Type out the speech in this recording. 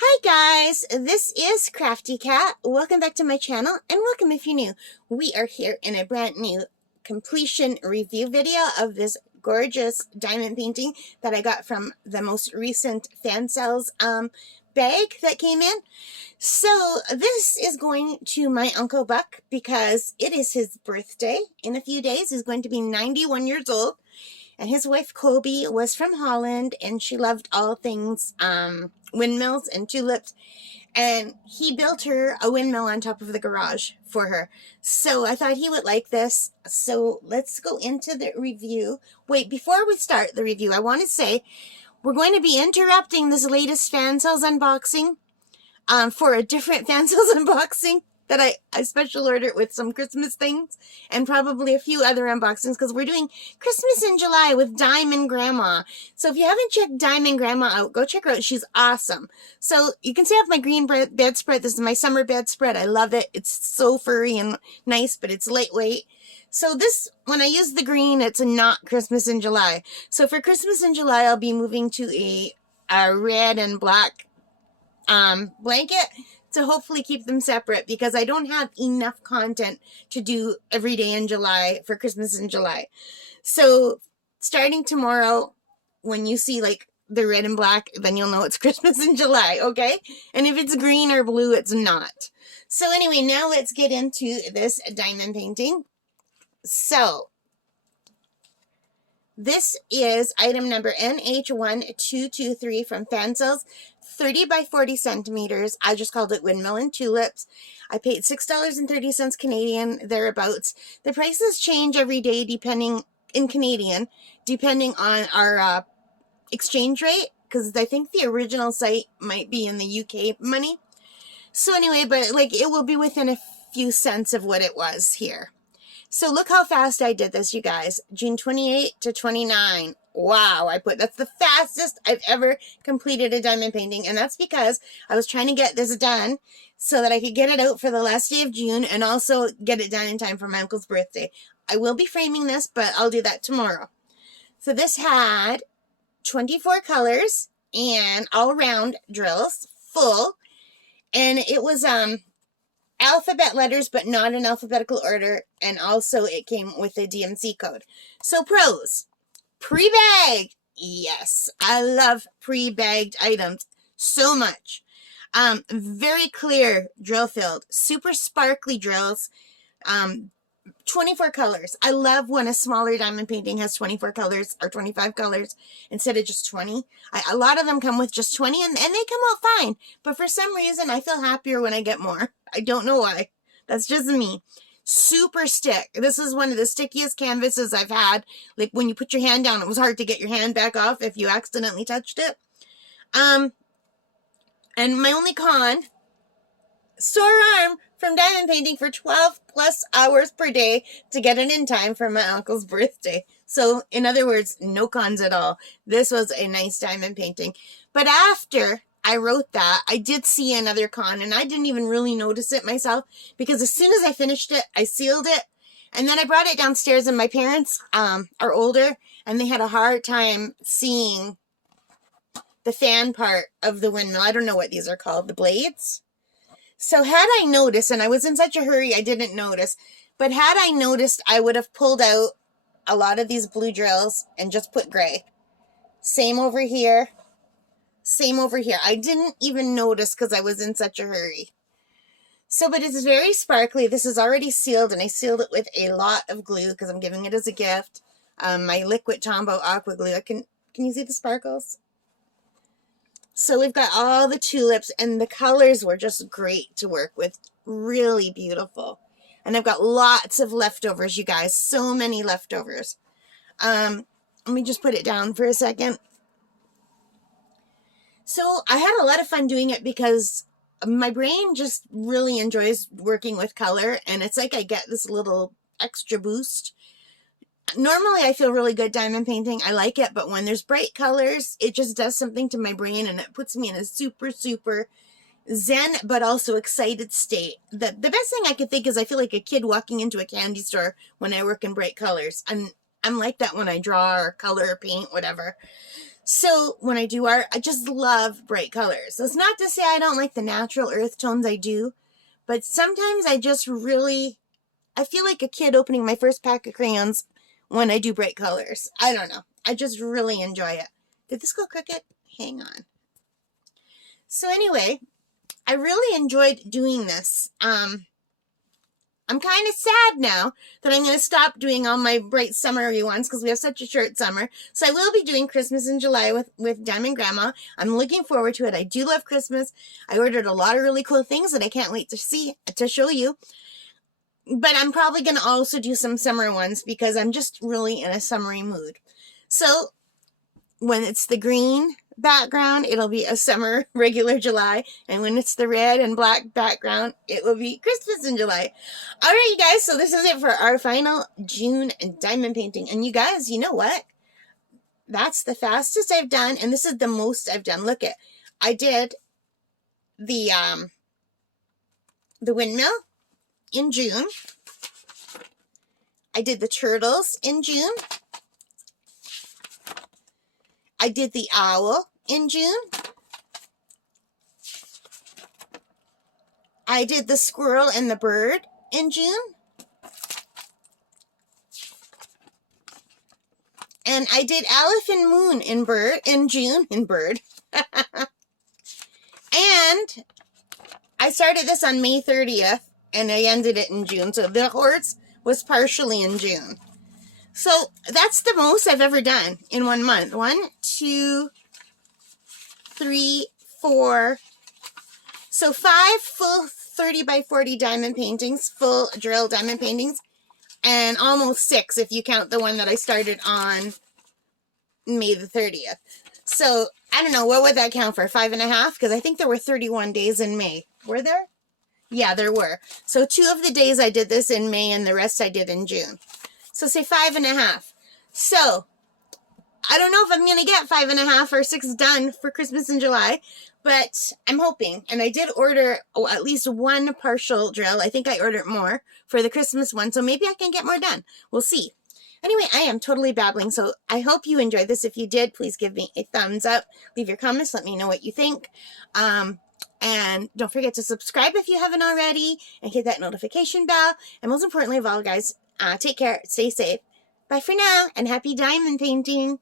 Hi guys, this is Crafty Cat. Welcome back to my channel and welcome if you're new. We are here in a brand new completion review video of this gorgeous diamond painting that I got from the most recent Fansells bag that came in. So this is going to my Uncle Buck because it is his birthday in a few days. He's going to be 91 years old. And his wife, Kobe, was from Holland, and she loved all things windmills and tulips. And he built her a windmill on top of the garage for her. So I thought he would like this. So let's go into the review. Wait, before we start the review, I want to say we're going to be interrupting this latest Fansells unboxing for a different Fansells unboxing that I special ordered with some Christmas things and probably a few other unboxings because we're doing Christmas in July with Diamond Grandma. So if you haven't checked Diamond Grandma out, go check her out. She's awesome. So you can see I have my green bedspread. This is my summer bedspread. I love it. It's so furry and nice, but it's lightweight. So this, when I use the green, it's not Christmas in July. So for Christmas in July, I'll be moving to a red and black blanket to hopefully keep them separate because I don't have enough content to do every day in July for Christmas in July. So starting tomorrow, when you see like the red and black, then you'll know it's Christmas in July, okay? And if it's green or blue, it's not. So anyway, now let's get into this diamond painting. So this is item number NH1223 from Fansells, 30 by 40 centimeters. I just called it Windmill and Tulips. I paid $6.30 Canadian, thereabouts. The prices change every day depending, in Canadian, depending on our exchange rate, because I think the original site might be in the UK money. So anyway, but like it will be within a few cents of what it was here. So look how fast I did this, you guys. June 28 to 29. Wow, that's the fastest I've ever completed a diamond painting. And that's because I was trying to get this done so that I could get it out for the last day of June and also get it done in time for my uncle's birthday. I will be framing this, but I'll do that tomorrow. So this had 24 colors and all-round drills, full. And it was alphabet letters, but not in alphabetical order, and also it came with a DMC code. So pros, pre-bagged. Yes, I love pre-bagged items so much. Very clear drill field, super sparkly drills, 24 colors. I love when a smaller diamond painting has 24 colors or 25 colors instead of just 20. A lot of them come with just 20 and they come out fine. But for some reason, I feel happier when I get more. I don't know why. That's just me. Super stick. This is one of the stickiest canvases I've had. Like when you put your hand down, it was hard to get your hand back off if you accidentally touched it. And my only con, sore arm from diamond painting for 12 plus hours per day to get it in time for my uncle's birthday. So in other words, no cons at all. This was a nice diamond painting. But after I wrote that, I did see another con and I didn't even really notice it myself because as soon as I finished it, I sealed it. And then I brought it downstairs and my parents are older and they had a hard time seeing the fan part of the windmill. I don't know what these are called, the blades. So had I noticed, and I was in such a hurry I didn't notice, but had I noticed, I would have pulled out a lot of these blue drills and just put gray. Same over here. Same over here. I didn't even notice because I was in such a hurry. So, but it's very sparkly. This is already sealed, and I sealed it with a lot of glue because I'm giving it as a gift. My liquid Tombow aqua glue. Can you see the sparkles? So we've got all the tulips, and the colors were just great to work with. Really beautiful. And I've got lots of leftovers, you guys. So many leftovers. Let me just put it down for a second. So I had a lot of fun doing it because my brain just really enjoys working with color, and it's like I get this little extra boost. Normally, I feel really good diamond painting. I like it, but when there's bright colors, it just does something to my brain, and it puts me in a super, super zen, but also excited state. The best thing I could think is I feel like a kid walking into a candy store when I work in bright colors. I'm like that when I draw or color or paint, whatever. So when I do art, I just love bright colors. So it's not to say I don't like the natural earth tones, I do, but sometimes I just really, I feel like a kid opening my first pack of crayons when I do bright colors. I don't know. I just really enjoy it. Did this go crooked? Hang on. So anyway, I really enjoyed doing this. I'm kind of sad now that I'm going to stop doing all my bright summery ones because we have such a short summer. So I will be doing Christmas in July with Diamond Grandma. I'm looking forward to it. I do love Christmas. I ordered a lot of really cool things that I can't wait to show you. But I'm probably going to also do some summer ones because I'm just really in a summery mood. So when it's the green background, it'll be a summer regular July, and when it's the red and black background, it will be Christmas in July. All right, you guys, so this is it for our final June diamond painting. And you guys, you know what? That's the fastest I've done, and this is the most I've done. Look at, I did the windmill in June. I did the turtles in June. I did the owl in June. I did the squirrel and the bird in June. And I did elephant moon in June. And I started this on May 30th and I ended it in June. So the horse was partially in June. So that's the most I've ever done in 1 month. 1, 2, 3, 4. So 5 full 30 by 40 diamond paintings, full drill diamond paintings, and almost 6 if you count the one that I started on May the 30th. So I don't know, what would that count for? 5.5? Because I think there were 31 days in May. Were there? Yeah, there were. So 2 of the days I did this in May and the rest I did in June. So say 5.5. So I don't know if I'm going to get 5.5 or 6 done for Christmas in July, but I'm hoping. And I did order at least 1 partial drill. I think I ordered more for the Christmas one, so maybe I can get more done. We'll see. Anyway, I am totally babbling, so I hope you enjoyed this. If you did, please give me a thumbs up. Leave your comments. Let me know what you think. And don't forget to subscribe if you haven't already, and hit that notification bell. And most importantly of all, guys, take care. Stay safe. Bye for now, and happy diamond painting.